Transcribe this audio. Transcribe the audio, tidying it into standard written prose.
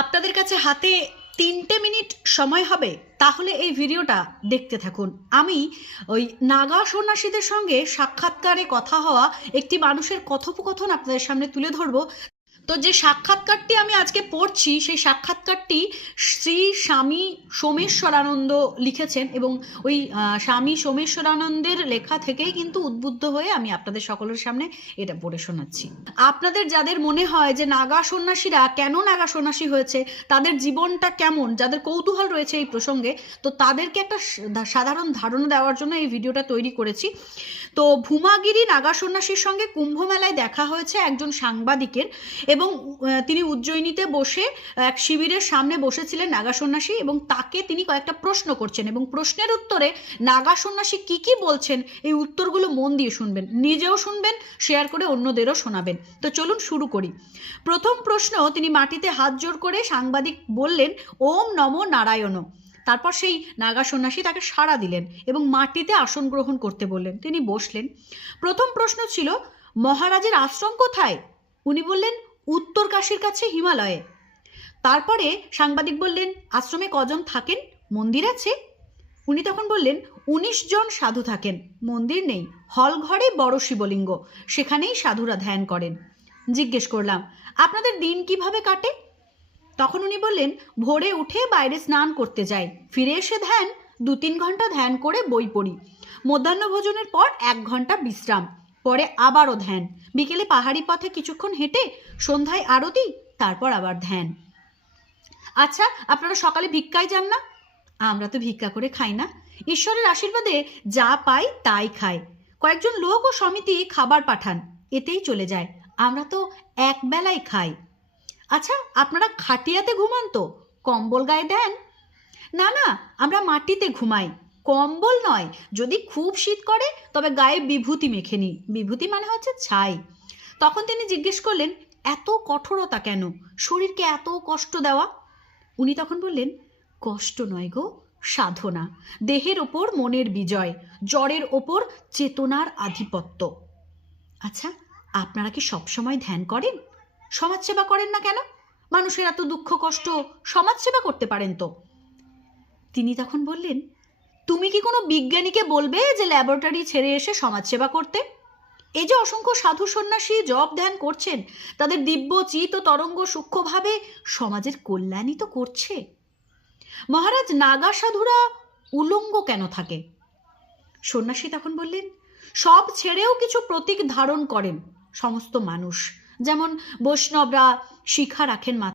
আপনাদের কাছে হাতে 3টে মিনিট সময় হবে, তাহলে এই ভিডিওটা দেখতে থাকুন। আমি ওই নাগা সন্ন্যাসীদের সঙ্গে সাক্ষাৎকারে কথা হওয়া একটি মানুষের কথোপকথন আপনাদের সামনে তুলে ধরবো। তো যে সাক্ষাৎকারটি আমি আজকে পড়ছি, সেই সাক্ষাৎকারটি শ্রী স্বামী সোমেশ্বরানন্দ লিখেছেন এবং ওই স্বামী সোমেশ্বরানন্দের লেখা থেকেই কিন্তু উদ্বুদ্ধ হয়ে আমি আপনাদের সকলের সামনে এটা পড়ে শোনাচ্ছি। আপনাদের যাদের মনে হয় যে নাগা সন্ন্যাসীরা কেন নাগা সন্ন্যাসী হয়েছে, তাদের জীবনটা কেমন, যাদের কৌতূহল রয়েছে এই প্রসঙ্গে, তো তাদেরকে একটা সাধারণ ধারণা দেওয়ার জন্য এই ভিডিওটা তৈরি করেছি। তো ভূমাগিরি নাগা সন্ন্যাসীর সঙ্গে কুম্ভ মেলায় দেখা হয়েছে একজন সাংবাদিকের, এবং তিনি উজ্জয়িনীতে বসে এক শিবিরের সামনে বসেছিলেন নাগা সন্ন্যাসী, এবং তাকে তিনি কয়েকটা প্রশ্ন করছেন এবং প্রশ্নের উত্তরে নাগা সন্ন্যাসী কি কি বলছেন এই উত্তরগুলো মন দিয়ে শুনবেন, নিজেও শুনবেন, শেয়ার করে অন্যদেরও শোনাবেন। তো চলুন শুরু করি। প্রথম প্রশ্ন, তিনি মাটিতে হাত জোড় করে সাংবাদিক বললেন, ওম নমো নারায়ণ। তারপর সেই নাগা সন্ন্যাসী তাকে সাড়া দিলেন এবং মাটিতে আসন গ্রহণ করতে বললেন। তিনি বসলেন। প্রথম প্রশ্ন ছিল, মহারাজের আশ্রম কোথায়? উনি বললেন, উত্তর কাশীর কাছে হিমালয়ে। তারপরে সাংবাদিক বললেন, আশ্রমে কজন থাকেন, মন্দির আছে? উনি তখন বললেন, 19 জন সাধু থাকেন, মন্দির নেই, হল ঘরে বড় শিবলিঙ্গ, সেখানেই সাধুরা ধ্যান করেন। জিজ্ঞেস করলাম, আপনাদের দিন কিভাবে কাটে? তখন উনি বললেন, ভোরে উঠে বাইরে স্নান করতে যাই, ফিরে এসে ধ্যান, 2-3 ঘন্টা ধ্যান করে বই পড়ি, মধ্যাহ্ন ভোজনের পর 1 ঘন্টা বিশ্রাম, পরে আবারও ধ্যান, বিকেলে পাহাড়ি পথে কিছুক্ষণ হেঁটে, সন্ধ্যায় আরতি, তারপর আবার ধ্যান। আচ্ছা, আপনারা সকালে ভিক্ষায় যান না? আমরা তো ভিক্ষা করে খাই না, ঈশ্বরের আশীর্বাদে যা পাই তাই খাই। কয়েকজন লোক ও সমিতি খাবার পাঠান, এতেই চলে যায়, আমরা তো এক বেলাই খাই। আচ্ছা, আপনারা খাটিয়াতে ঘুমান তো, কম্বল গায়ে দেন? না না, আমরা মাটিতে ঘুমাই, কম্বল নয়, যদি খুব শীত করে তবে গায়ে বিভূতি মেখে নিই, বিভূতি মানে হচ্ছে ছাই। তখন তিনি জিজ্ঞেস করলেন, এত কঠোরতা কেন, শরীরকে এত কষ্ট দেওয়া? উনি তখন বললেন, কষ্ট নয় গো, সাধনা, দেহের ওপর মনের বিজয়, জ্বরের ওপর চেতনার আধিপত্য। আচ্ছা, আপনারা কি সবসময় ধ্যান করেন? সমাজসেবা করেন না কেন? মানুষের এত দুঃখ কষ্ট, সমাজসেবা করতে পারেন তো। তিনি তখন বললেন, তুমি কি কোনো বিজ্ঞানীকে বলবে যে ল্যাবরেটরি ছেড়ে এসে সমাজসেবা করতে? এই যে অসংখ্য সাধু সন্ন্যাসী জপ ধ্যান করছেন, তাদের দিব্য চিত ও তরঙ্গ সূক্ষ্মভাবে সমাজের কল্যাণই তো করছে। মহারাজ, নাগা সাধুরা উলঙ্গ কেন থাকে? সন্ন্যাসী তখন বললেন, সব ছেড়েও কিছু প্রতীক ধারণ করেন সমস্ত মানুষ, যেমন বৈষ্ণবরা শিখা রাখেন